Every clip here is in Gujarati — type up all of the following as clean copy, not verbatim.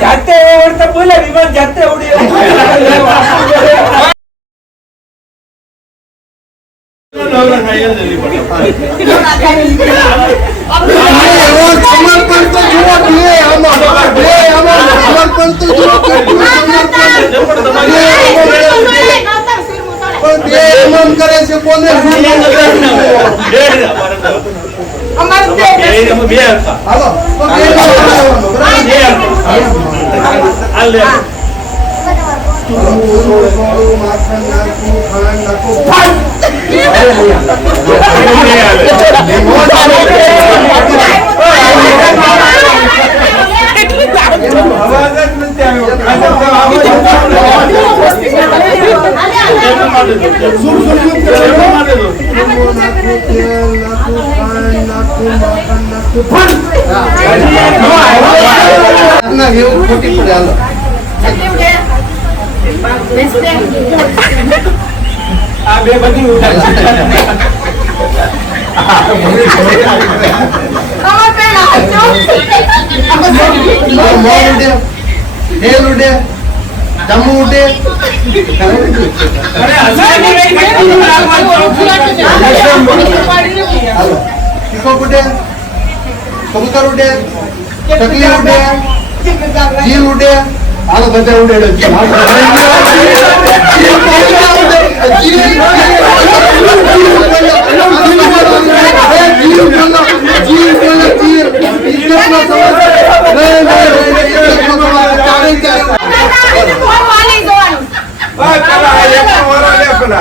जाते बोला विमान जाते उड़े जम्मू उठे कबूतर उठे चकली उठे जील उठे आलो बच्चा उठे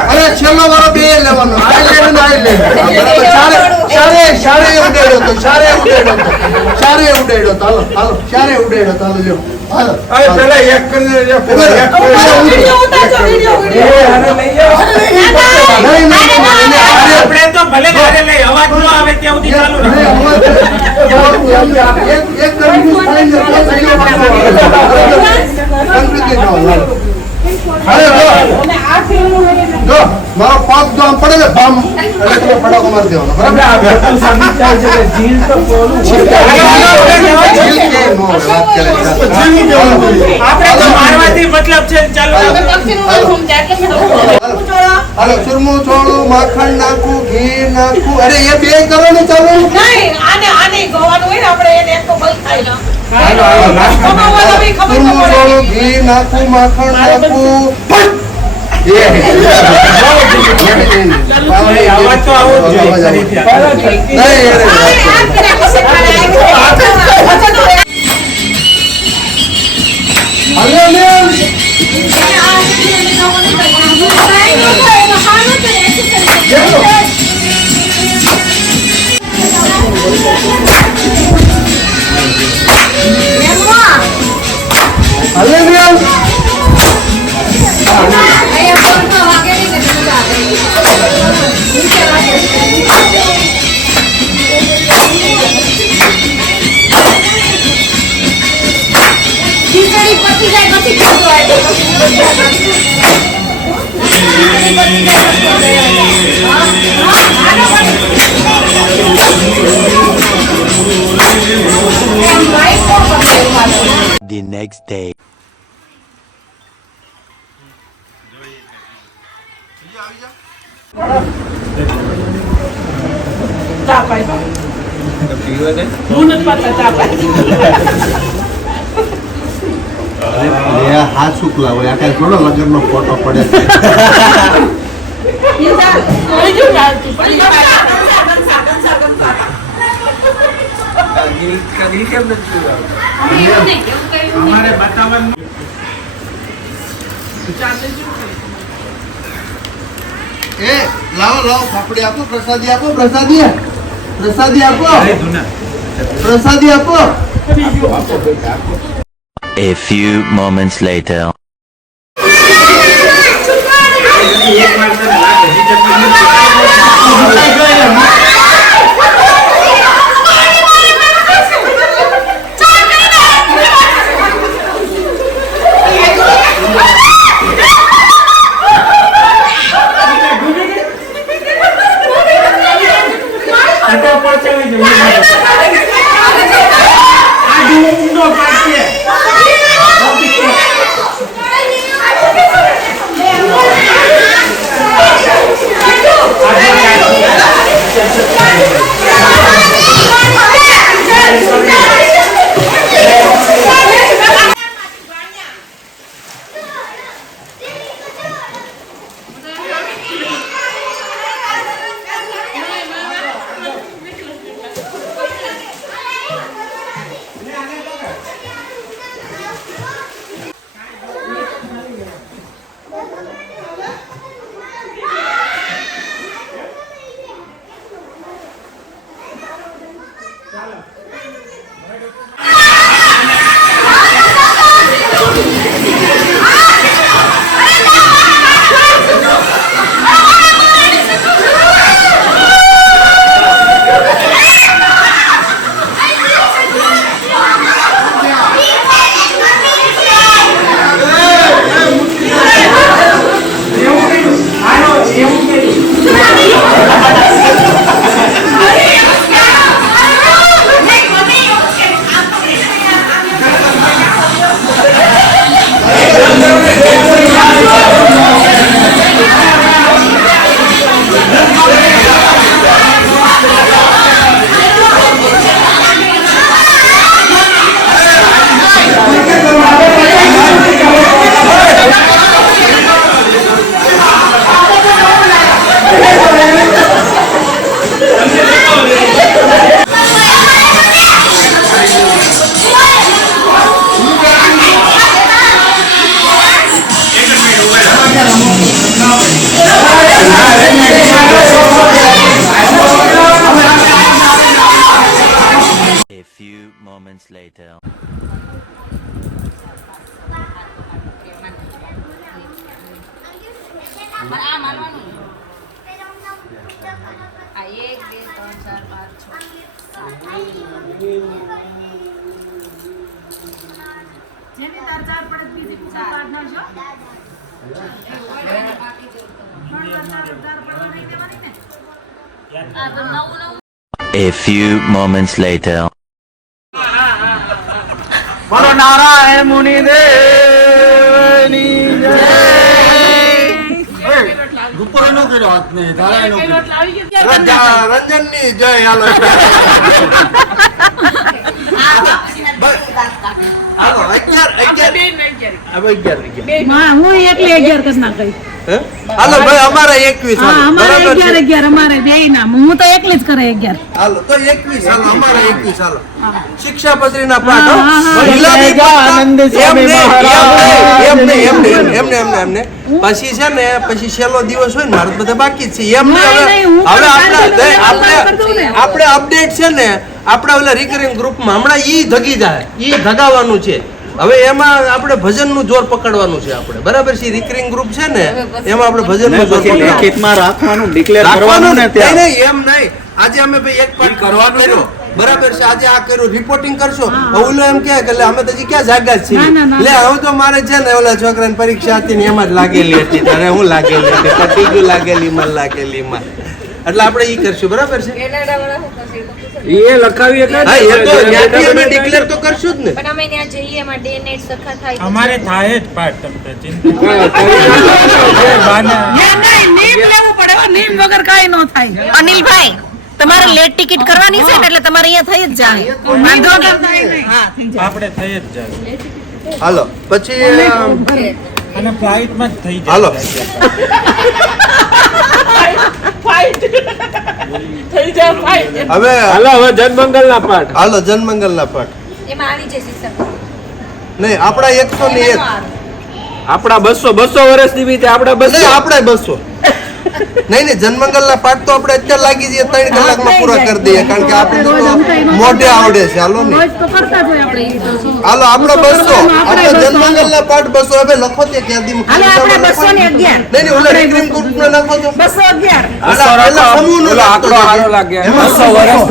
अरे छेल्लो वारो बे लेवनो शारे उडेडो तालो शारे उडेडो तालो जो अरे पहले एक આપણે તો ભલે ઘરે લઈ અવાજ ન આવે ત્યાં સુધી ચાલુ એક मारो पाप जो हम पड़े बम એટલે ફટાકો મારી દેવાનો બરાબર આ બેટલ સામી ચાલ છે જીલ તો બોલું જીલ કે નો વાત કરે આપણે તો મારવાથી મતલબ છે ચાલો હાલો સુરમુ છોડું માખણ નાખું ઘી નાખું અરે એ બે કરો ને ચાલો નહીં આને ગવાનું હોય ને આપણે એને એક તો બલ થાય ના હાલો સુરમુ છોડું ઘી નાખું માખણ નાખું ये आवाज तो आओ The next day. हाथ शुक्ला हो क्या थोड़ा लगन में फोटो पड़े हमारे वातावरण ए लाओ लाओ पापड़ी आपको प्रसादी आपको प्रसादी आपको A few moments later. A few moments later. આ 1 2 3 4 5 6 જેની તાર ચાર પડે બીજી પૂછા કાઢ નાખજો આ તો નવું A few moments later. બોલો નારાયણ મુનિ દેવની જય. ઉપર નો કર્યો હાથ ને તારા નો રંજનની જય હાલો હાલો 11 હું એકલી 11 કરી નાખી. હાલો ભાઈ અમારે 21 હા, હાલો અમારે બરાબર છે 11 અમારે બેયના. હું તો એકલી જ કરે 11. હાલો તો 21 હાલો અમારે 21 હાલો શિક્ષાપત્રીના પાઠ હા, હા, હા. મહિલા આનંદ સ્વામી મહારાજ. એમને પછી છે ને પછી છેલ્લો દિવસ હોય ને મારે બધા બાકી જ છે એમને નહીં, હું હવે પણ આપણે આપણે અપડેટ છે ને આપણે ઓલા રિકરિંગ ગ્રુપમાં હમણાં ઈ ધગી જાય ઈ ધગાવવાનું છે. હવે એમાં આપણે ભજનનું જોર પકડવાનું છે આપણે બરાબર છે રિકરિંગ ગ્રુપ છે ને એમાં આપણે ભજનનું જોર પછી પકડવાનું લેખિતમાં રાખવાનું ડિક્લેર રાખવાનું કરવાનું ને ને ત્યાં. નહીં એમ નહીં આજે અમે ભાઈ એક પાઠ કરવાનું કર્યો બરાબર છે આજે આ કર્યું રિપોર્ટિંગ કરશો ઓલો એમ કહે કે લે અમે તો હજી ક્યાં જાગા જ છીએ ના, ના, લે હવે તો મારે છે ને ઓલા છોકરાની પરીક્ષા હતી ને એમાં જ લાગેલી હતી તારે હું લાગેલી હતી પતી ગયું લાગેલીમાં એટલે આપણે ઈ કરશું બરાબર છે એ લખાવી એટલે હા એ તો ત્યાંથી અમે ડિક્લેર તો કરશું જ ને પણ અમે ત્યાં જઈએ એમાં ડે નાઈટ સરખા થાય અમારે થાય જ પાઠ તમને ચિંતા નીમ લેવું પડે હો, નીમ વગર કાંઈ ન થાય. અનિલભાઈ તમારે લેટ ટિકિટ કરવાની છે ને એટલે તમારે અહીંયા થઈ જ જાય વાંધો નહીં. હા, થઈ જાય. આપણે થઈ જ જાય હાલો પછી અને ફ્લાઇટમાં જ થઈ હાલો હવે હાલો હવે જનમંગલના પાઠ. હાલો જનમંગલના પાઠ એમાં આવી જશે શિક્ષક નહીં આપણા 101 આપણા 200 વર્ષની બીતે આપણા 200 નહીં આપણે 200 નહીં જનમંગલના પાઠ તો આપણે અત્યારે લાગી જઈએ 3 કલાકમાં પૂરા કરી દઈએ કારણ કે આપણે તો મોઢે આવડે છે હાલો ને રોજ તો કરતા જ હોય આપણે ઈ તો શું. હાલો આપણે 200 આપણે 200. જનમંગલના પાઠ 200 હવે લખો તે ક્યાં દી હાલો, આપણે 211. નહીં ઓલા રિકરિંગ ગ્રુપનો લખો તો 211. પેલા સમૂહનો ઓલો આંકડો લખતો સારો જજો. લાગે. એમાં 200 વર્ષ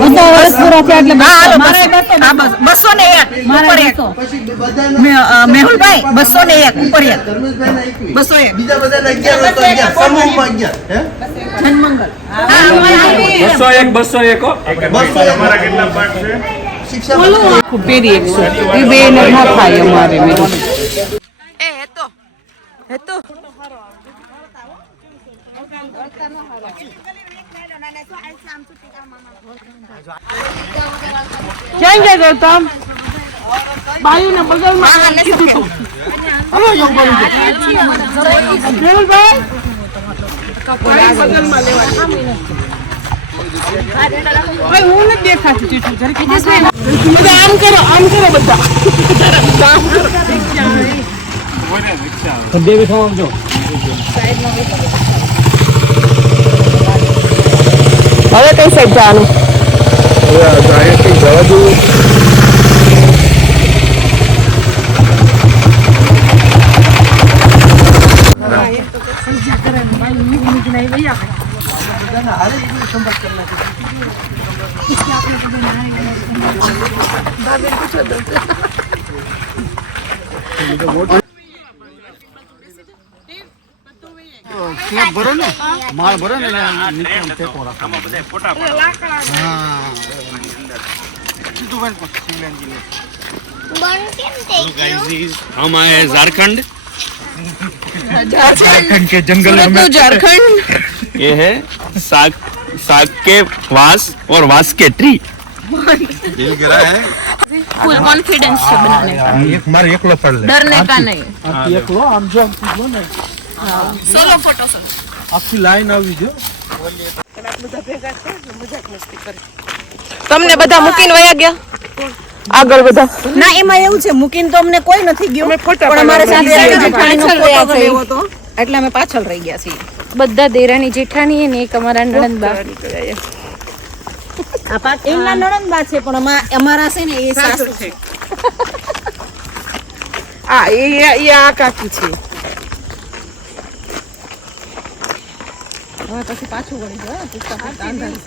પૂરા થયા એટલે હા, હાલો, મારે હા, બસ, 201 ઉપર મારે એક. 200. પછી બધાના મેહુલભાઈ 201 ઉપર એક. ધર્મેશભાઈના 21 201. બીજા બધાના 11 તો 11 સમૂહમાં 11 હે જનમંગલ. બસો એક હો. શિક્ષા પેરી 100 એ બે ને ન થાય અમારે ક્યાં ગયા ગૌતમ બાયુ ને બગલમાં કીધું તું હલો યોગ ભાઈ બગલમાં લેવા ભાઈ હું નથી દેખાતી ચીઠું જરીક બધા આમ કરો બધા હવે કઈ સાઈડ જવાનું हम आए हैं झारखंड के जंगल में झारखंड ये है साग के वास और वास के ट्री फुल कॉन्फिडेंस से बनाने का एक मार एकलो पड़ ले डरने का नहीं एकलो आम जो ने सोलो फोटो આખી લાઈન આવી જો તમને બધા મૂકીને વયા ગયા આગળ બધા ના એમાં એવું છે મૂકીને તો અમને કોઈ નથી ગયું પણ અમારે સાથે જેઠાણીનો ફોટો લેવો હતો એટલે અમે પાછળ રહી ગયા છીએ બધા દેરાણી જેઠાણી અને એક અમારા નણંદબા એમના નણંદબા છે પણ અમારા છે ને એ સાસુ છે આ એ આ કાકી છે હવે પછી પાછું વળી ગયો